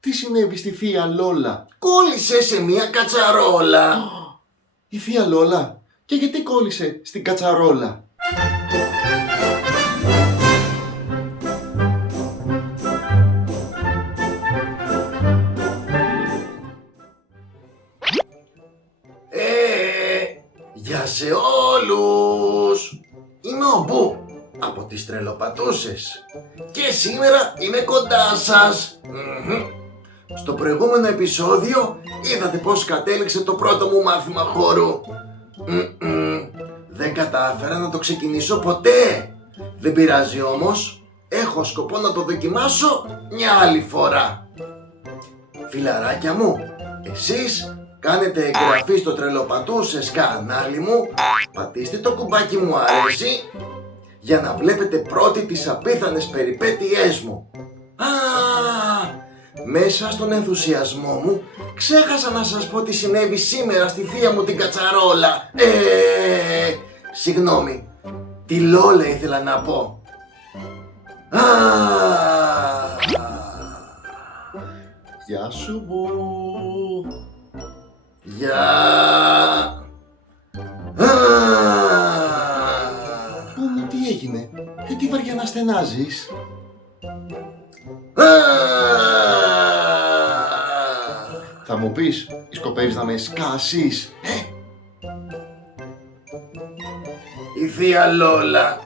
Τι συνέβη στη θεία Λόλα? Κόλλησε σε μια κατσαρόλα. Η θεία Λόλα? Και γιατί κόλλησε στην κατσαρόλα? Γεια σε όλους! Είμαι ο Μπου από τις Τρελοπατούσες και σήμερα είμαι κοντά σας. Στο προηγούμενο επεισόδιο είδατε πως κατέληξε το πρώτο μου μάθημα χώρου. Δεν κατάφερα να το ξεκινήσω ποτέ. Δεν πειράζει όμως, έχω σκοπό να το δοκιμάσω μια άλλη φορά. Φιλαράκια μου, εσείς κάνετε εγγραφή στο Τρελοπατούσες κανάλι μου, πατήστε το κουμπάκι μου αρέσει για να βλέπετε πρώτοι τις απίθανες περιπέτειές μου. Μέσα στον ενθουσιασμό μου ξέχασα να σας πω τι συνέβη σήμερα στη θεία μου την κατσαρόλα. Συγγνώμη, τη Λόλα ήθελα να πω. Γεια σου Μπου. Γεια. Μπου μου, τι έγινε? Γιατί βαριά να στενάζεις? Θα μου πεις, σκοπεύεις να με σκάσεις? Η θεία Λόλα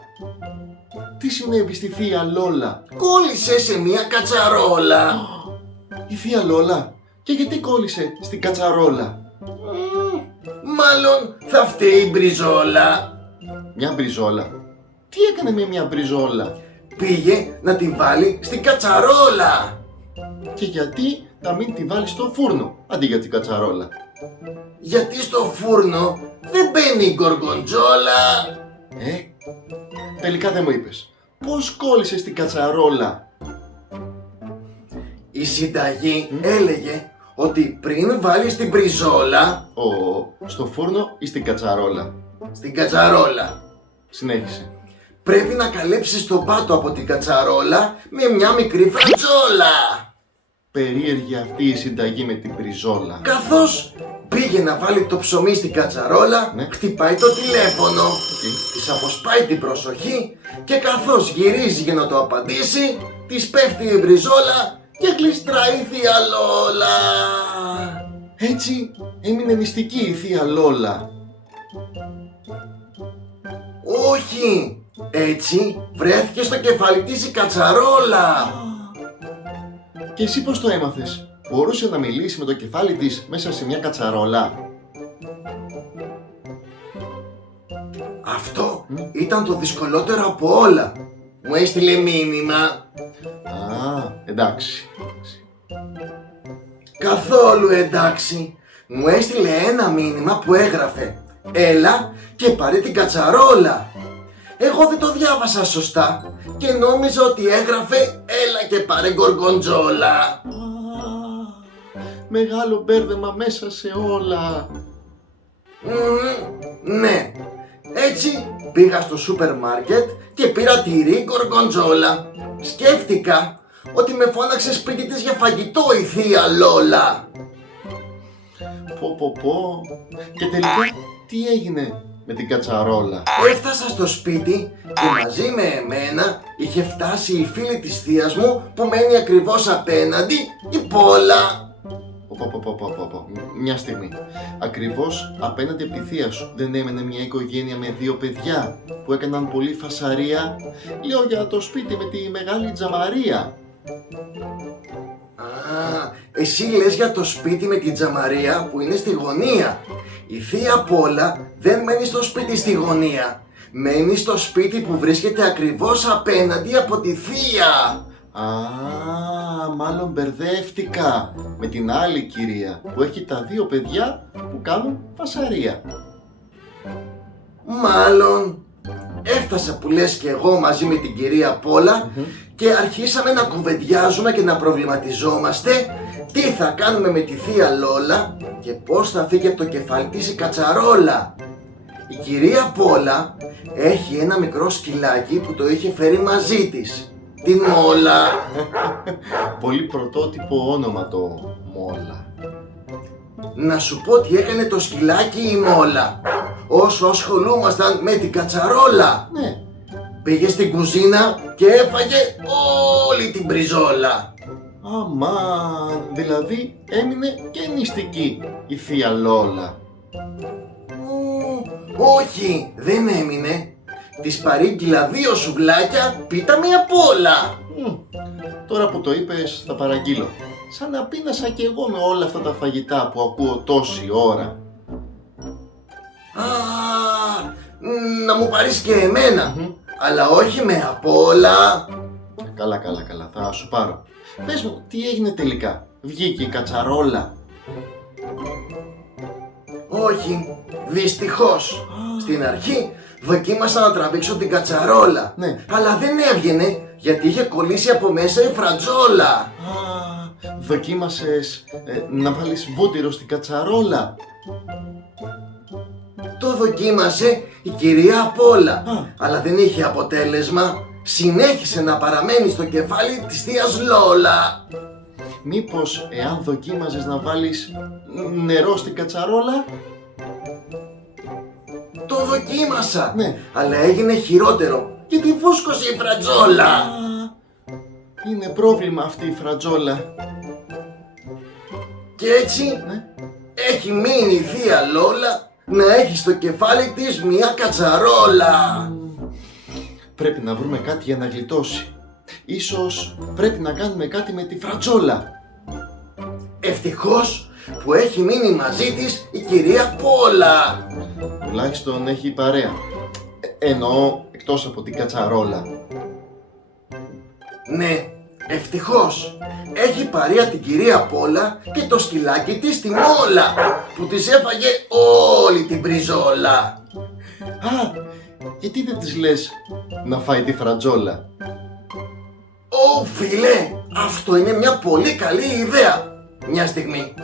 Τι συνέβη στη θεία Λόλα? κόλλησε σε μια κατσαρόλα. Η θεία Λόλα? Και γιατί κόλλησε στην κατσαρόλα? Μάλλον θα φταίει η μπριζόλα. Μια μπριζόλα? Τι έκανε με μια μπριζόλα? Πήγε να τη βάλει στην κατσαρόλα. Και γιατί να μην τη βάλει στο φούρνο αντί για την κατσαρόλα? Γιατί στο φούρνο δεν μπαίνει η γκοργοντζόλα. Τελικά δεν μου είπες. Πώς κόλλησε στην κατσαρόλα? Η συνταγή έλεγε ότι πριν βάλεις την μπριζόλα Στο φούρνο ή στην κατσαρόλα? στην κατσαρόλα, Συνέχισε. πρέπει να καλύψεις τον πάτο από την κατσαρόλα με μια μικρή φραντζόλα. Περίεργη αυτή η συνταγή με την μπριζόλα. Καθώς πήγε να βάλει το ψωμί στην κατσαρόλα, Ναι. χτυπάει το τηλέφωνο. Της αποσπάει την προσοχή και καθώς γυρίζει για να το απαντήσει, της πέφτει η μπριζόλα και γλιστράει η θεία Λόλα. Έτσι έμεινε νηστική η θεία Λόλα. Όχι, έτσι βρέθηκε στο κεφάλι της η κατσαρόλα. Και εσύ πώς το έμαθες? Μπορούσε να μιλήσει με το κεφάλι της μέσα σε μια κατσαρόλα? Αυτό ήταν το δυσκολότερο από όλα. Μου έστειλε μήνυμα. Εντάξει. Καθόλου εντάξει. Μου έστειλε ένα μήνυμα που έγραφε «Έλα και πάρε την κατσαρόλα». Εγώ δεν το διάβασα σωστά και νόμιζα ότι έγραφε «Έλα και πάρε γκοργοντζόλα». Μεγάλο μπέρδεμα μέσα σε όλα. Ναι, έτσι πήγα στο σούπερ μάρκετ και πήρα τυρί γκοργοντζόλα. Σκέφτηκα ότι με φώναξε σπίτι της για φαγητό η θεία Λόλα. Πω. Και τελικά τι έγινε με την κατσαρόλα? Έφτασα στο σπίτι και μαζί με εμένα είχε φτάσει η φίλη της θείας μου που μένει ακριβώς απέναντι, η Πόλα. Μια στιγμή. Ακριβώς απέναντι από τη θεία σου δεν έμενε μια οικογένεια με 2 παιδιά που έκαναν πολύ φασαρία? Λέω για το σπίτι με τη μεγάλη τζαμαρία. Εσύ λες για το σπίτι με την τζαμαρία που είναι στη γωνία. Η θεία Πόλα δεν μένει στο σπίτι στη γωνία. Μένει στο σπίτι που βρίσκεται ακριβώς απέναντι από τη θεία. Μάλλον μπερδεύτηκα με την άλλη κυρία που έχει τα 2 παιδιά που κάνουν φασαρία. Μάλλον. Έφτασα που λες και εγώ μαζί με την κυρία Πόλα και αρχίσαμε να κουβεντιάζουμε και να προβληματιζόμαστε τι θα κάνουμε με τη θεία Λόλα και πώς θα φύγει από το κεφάλι της η κατσαρόλα. Η κυρία Πόλα έχει ένα μικρό σκυλάκι που το είχε φέρει μαζί της. την Μόλα. Πολύ πρωτότυπο όνομα το Μόλα. Να σου πω τι έκανε το σκυλάκι η Μόλα όσο ασχολούμασταν με την κατσαρόλα. Ναι. Πήγε στην κουζίνα και έφαγε όλη την μπριζόλα. Αμάν, δηλαδή έμεινε και νηστική η θεία Λόλα. Όχι, δεν έμεινε. Της παρήγγειλα 2 σουβλάκια, πίταμε απ' όλα. Τώρα που το είπες θα παραγγείλω. Σαν να πείνασα κι εγώ με όλα αυτά τα φαγητά που ακούω τόση ώρα. Α, να μου πάρεις και εμένα, αλλά όχι με απ' όλα. Καλά, θα σου πάρω. Πες μου, τι έγινε τελικά? Βγήκε η κατσαρόλα? Όχι, δυστυχώς. Στην αρχή δοκίμασα να τραβήξω την κατσαρόλα, Ναι. αλλά δεν έβγαινε γιατί είχε κολλήσει από μέσα η φρατζόλα. Α, δοκίμασες να βάλεις βούτυρο στην κατσαρόλα? Το δοκίμασε η κυρία Απόλα, Α. αλλά δεν είχε αποτέλεσμα. Συνέχισε να παραμένει στο κεφάλι της θείας Λόλα. Μήπως εάν δοκίμαζες να βάλεις νερό στην κατσαρόλα? Το δοκίμασα, Ναι. αλλά έγινε χειρότερο γιατί φούσκωσε η φρατζόλα. Α, είναι πρόβλημα αυτή η φρατζόλα. Και έτσι Ναι. έχει μείνει η θεία Λόλα να έχει στο κεφάλι της μια κατσαρόλα. Πρέπει να βρούμε κάτι για να γλιτώσει. Ίσως πρέπει να κάνουμε κάτι με τη φρατζόλα. Ευτυχώς που έχει μείνει μαζί της η κυρία Πόλα. Τουλάχιστον έχει παρέα. Εννοώ εκτός από την κατσαρόλα. Ναι, ευτυχώς έχει παρέα την κυρία Πόλα και το σκυλάκι της τη Μόλα που της έφαγε όλη την μπριζόλα. Α, γιατί δεν της λες να φάει τη φρατζόλα? Ω φίλε, αυτό είναι μια πολύ καλή ιδέα. Μια στιγμή,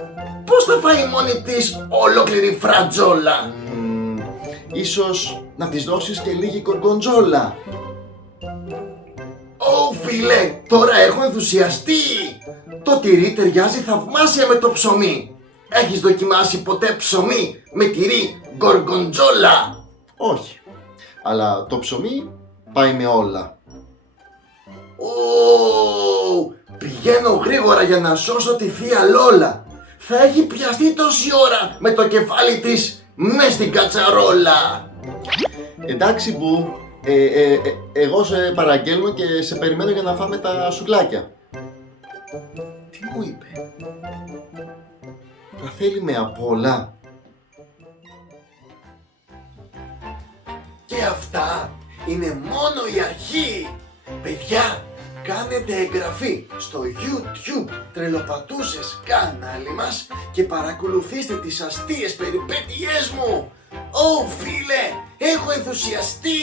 πώς θα φάει μόνη της ολόκληρη φρατζόλα? Ίσως να της δώσεις και λίγη κορκοντζόλα. Ω φίλε, τώρα έχω ενθουσιαστεί. Το τυρί ταιριάζει θαυμάσια με το ψωμί. Έχεις δοκιμάσει ποτέ ψωμί με τυρί γκοργοντζόλα? Όχι, αλλά το ψωμί πάει με όλα. Ω, πηγαίνω γρήγορα για να σώσω τη θεία Λόλα. Θα έχει πιαστεί τόση ώρα με το κεφάλι της μες στην κατσαρόλα. Εντάξει που, εγώ σε παραγγέλνω και σε περιμένω για να φάμε τα σουβλάκια. Τι μου είπε? Τα θέλει με απ' όλα. Και αυτά είναι μόνο η αρχή. Παιδιά, κάνετε εγγραφή στο YouTube Τρελοπατούσες κανάλι μας και παρακολουθήστε τις αστείες περιπέτειές μου. Ω φίλε, έχω ενθουσιαστεί.